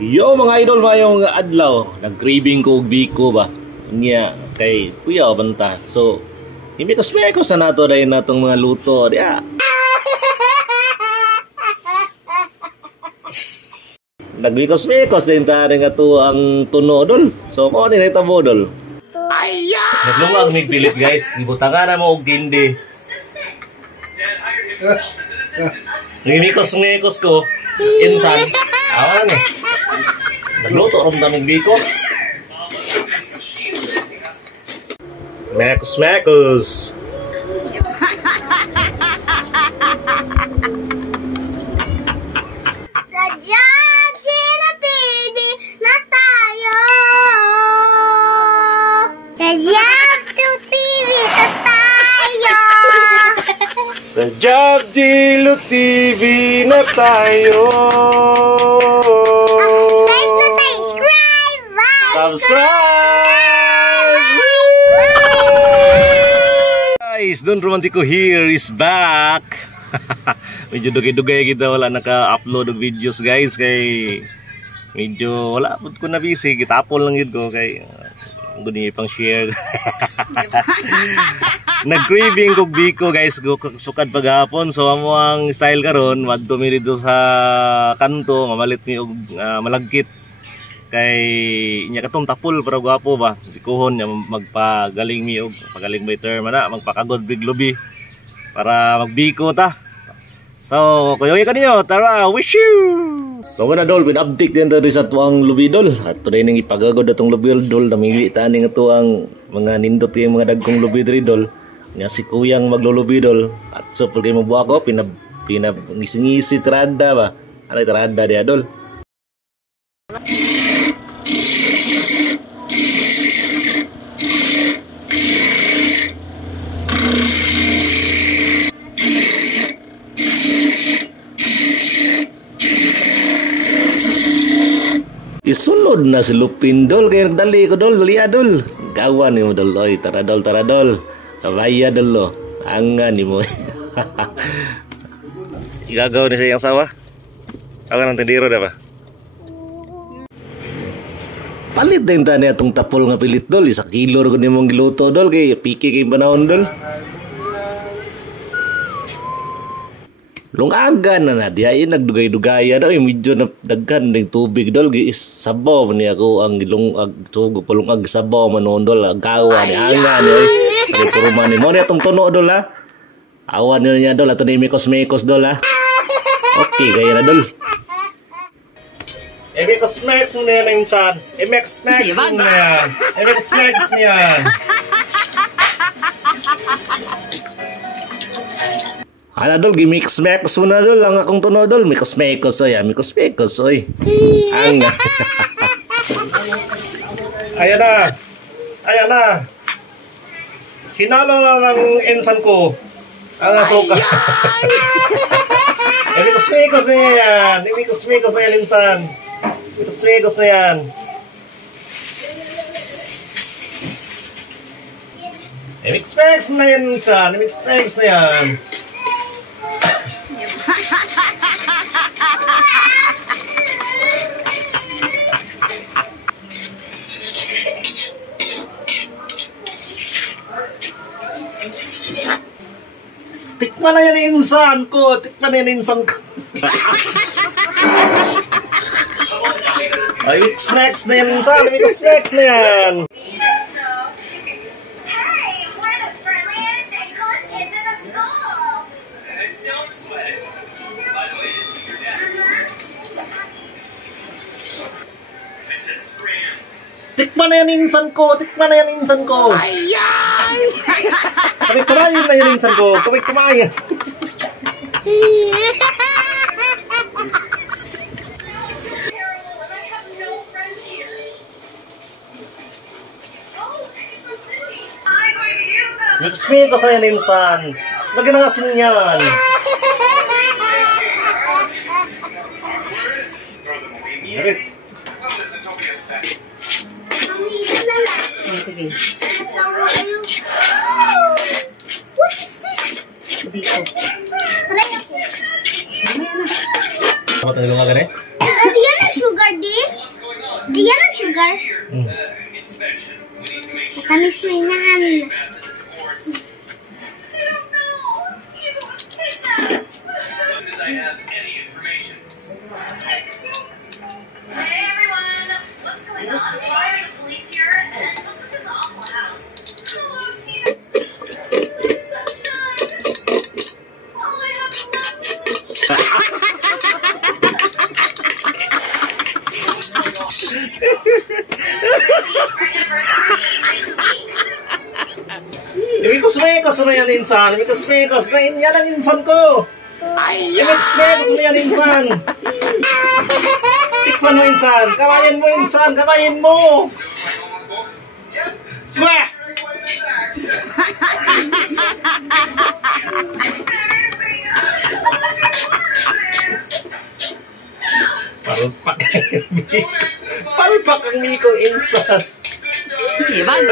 Yo mga idol, mayong adlaw, nag-craving ko og biko ba niya kay kuya banta. So imikos-mekos na nato dahil natong mga luto diya. Nagmikos-mekos din tari nga to ang tuno dol. So ko ni nahitabo dol. Aya! Naglungag mig pilit guys, ibutangan na mo og gindi. Nimikos-mekos ko insan. Awan eh. Nagluto rin daming biko. Mekos-mekos. Sa Job Dilo TV na tayo. Subscribe! Guys, Don Romantico here is back. Medyo dugay-dugay kita wala naka-upload ng videos guys kay medyo wala pud ko na busy, gitapon lang yun ko kay guni pang share. Nag-craving kog biko guys, sukad paghapon. So amo ang style karon, madto mi dito sa kanto, mamalit mi og malagkit. Kay inya katong tapol para gwapo ba. Bikuhon nya magpagaling mi og pagaling by term ana, magpakagod big lobby para magbiko ta. So, kuyoy ka ninyo, tara, wish you! So mga dol, pin-update din tayo sa tuang lubidol. At today nang ipagagod atong lubidol, namili tani nga tuang mga nindot yung mga dagkong lubidol. Nga si kuyang maglulubidol. At so, pag kayo mabuha ko, ngisi-ngisi tirada ba? Ano yung tirada dia dol? Isulod na si Lupin dol, kaya dali ko dol, dali adol. Gawan ni mo dol, oy, tara dol, kabaya dol lo, angan ni mo. Igagaw ni siya yung sawa? Awan ng tindiro na ba? Palit din tani atong tapol nga pilit dol, 1 kilo ko ni mong giluto dol, kay piki kay panahon dol. Lungagan na diya nagdugay-dugay daw medyo na daghan ning tubig dol gi sabaw man ako ang gilungag tugo palungag sabaw manon dol agawa ni angan ni sa puro man ni mo ni atong tuno dol ha. Awan niya dol ato ni mekos-mekos dol ha. Okay kaya na dol. Mekos-mekos mo na insan. Mekos-mekos mo na. Mekos-mekos niya. Ala dol, gimix-mekos mo na dol, ang akong tuno dol, mikos-mekos oy, mikos-mekos oy. Ang ayan na, hinalo na ng ensan ko, ang asuka. Mikos-mekos na yan, mikos-mekos na yan ensan, mikos-mekos na yan. Mix-mekos na yan ensan, mix-mekos na yan. Tikman na yan insan ko. Tikman na yan insan ko. Ay, mix-mekos na yan insan. Mix-mekos na yan. Tikman na yan insan ko. Tikman na yan insan ko. Ayan! Kamay-kamayan na yan insan ko. Kamay-kamayan. Mix-mekos na yan insan. Lagyan na asin yan. Merit. What is this? Biko. Try ako. Mamaya na. Matulungan ka rin? Pwede yan ang sugar di? sugar. Matamis na yan. Hey everyone, what's going on? Why are the police here? And what's with this awful house? Hello, Tina. Sunshine. All I have left is this. Imikos-mekos na yan, insan. Imikos-mekos na yan ang insan ko. Imikos-mekos na yan, insan. Tikman mo, insan. Kamayin mo, insan. Kamayin mo. Mwah! Palpak. Palpak ang Miko, insan. Ibang.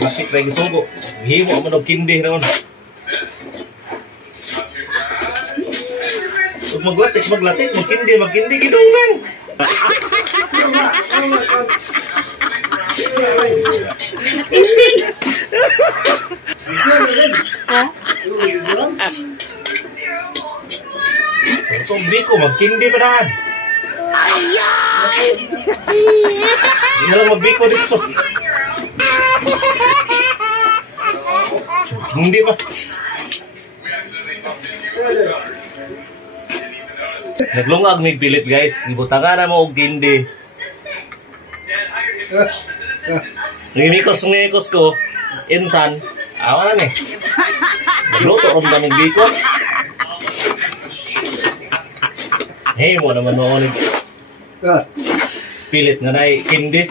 Lakit na yung sugo. Himo ang manog kindi naman. Maglatik, magkindi, gidungan. Itong biko, magkindi pa nahan. Hindi na lang magbiko dito. Hindi pa. Naglungag may pilit guys. Ibutangan na mo og kindi. Ngimikos ko. Insan. Awa na eh. Nagluto ron daming biko. Hey mo naman noon. Pilit nga na kindi.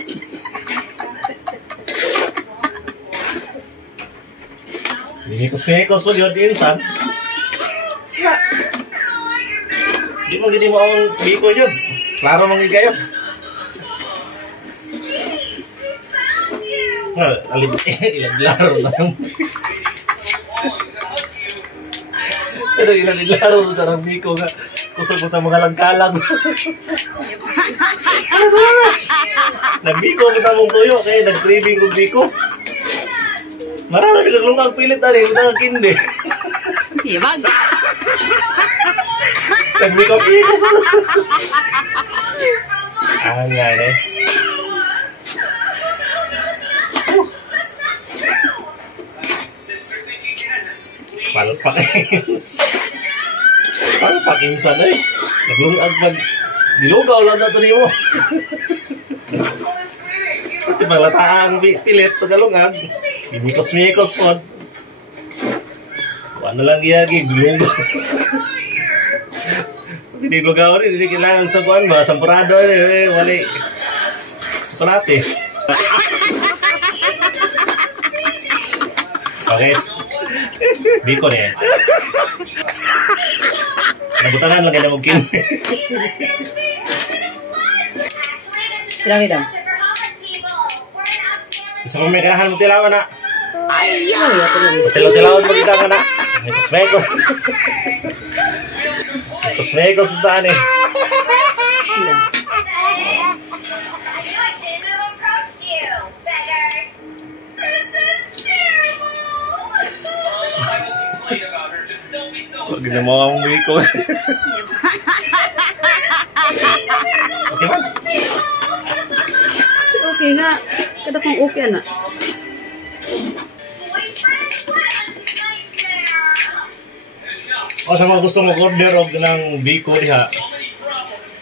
Ngimikos ko yun insan. Di mo gini mo ang biko yun. Klaro mangi kayo. Ilang-laro lang. Pero ilang-laro lang ang biko nga. Kusog mo ta mga langkalang. Nagbiko mo ta mong tuyo. Kaya nag-craving kong biko. Marami naglungang pilit na rin. Ito kindi. Ibang. Nagbiko-pikos. Nga eh. Palpak insan eh. Naglungag pag dilugaw lang na ito ni mo. Pati maglataang pilit pagalungag. Imikos-mikos po. Ano lang giyagi, dilugaw. Hindi dilugaw rin, hindi kailangan sa kuwan ba? Sampurado rin, wali. Chocolate. Okay. Biko na yan. Nabutangan lang kayo na mungkin. Grabe daw. Isa mo may kanahan mo tilawan na. Ay, Tilaw-tilawan mo kita ka na. Mekos-mekos. Mekos-mekos na tani. Huwag na mo ang Miko. Okay ba? okay nga. Kada kong okay na. O sa mga gusto mag-order og ng biko diha,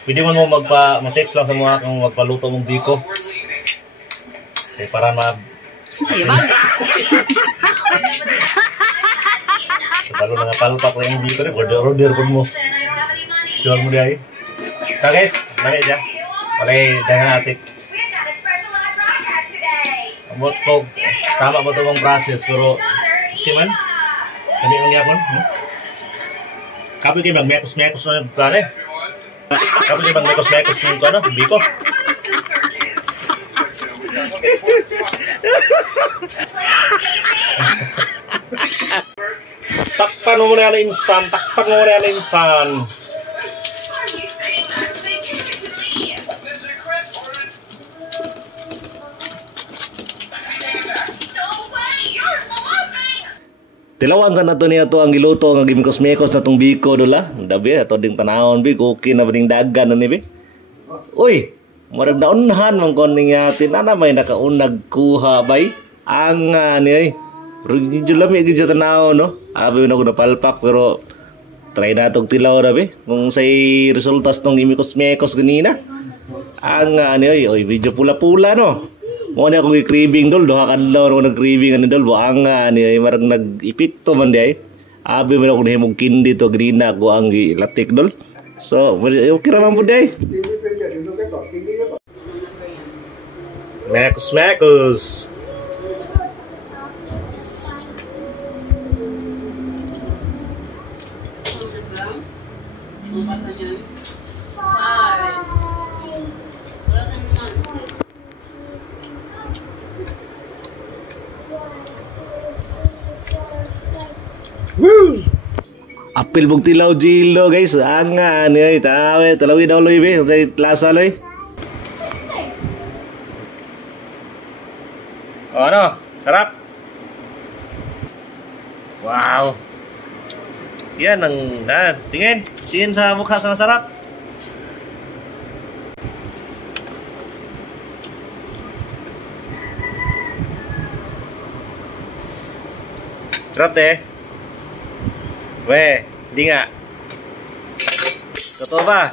pwede man mo mag-text lang sa mga kung magpaluto mong biko. Okay, para Ibang. lalo na napalpak lang yung biko rin, order po mo. Sure mo dihay. So guys, mali dyan. Walay dahan atik. Amot ko, tama ba ito mong process, pero hindi man. Kami ang yapon. Kapoy kayo mag-mekos-mekos na yung plane. Kapoy kayo mag-mekos-mekos yung ano, biko. Takpan mo muna yan, insan. Takpan mo muna yan, insan. Are you saying that so they can give it to me? Mr. Chris ordered. No way! You're bluffing! Tilawan ka na to niya to ang giluto nga gimikos-mekos na tong biko dula. Dabi ato ding tanahon bi cookie na ding dagan na ni bi. Uy, murag naunhan man kon ning atin ana may nakaunag kuha bay. Ang ni ay. Pero lami gid sa tanahon no. Abi na ko napalpak pero try na tong tilaw ra bi kung say resultas tong gimikos-mekos ganina. Ang ni ay oy medyo pula-pula no. Mo na akong i-craving dol, duha kadlaw ako nag-craving ani dol, buang ani ay marag nag-ipit to man di ay. Abi man ako nahimong kindi to grina ko ang ilatik dol. So, okay ra man pud ay. Mekos. Woo! Apil bug tilaw jilo guys. Anga ni ay tawe talawi daw loy be sa lasa loy. Oh, ano? Sarap. Wow. Yan ang tingin. Tingin sa mukha sa masarap. Sarap deh. Weh, hindi nga. Totoo ba?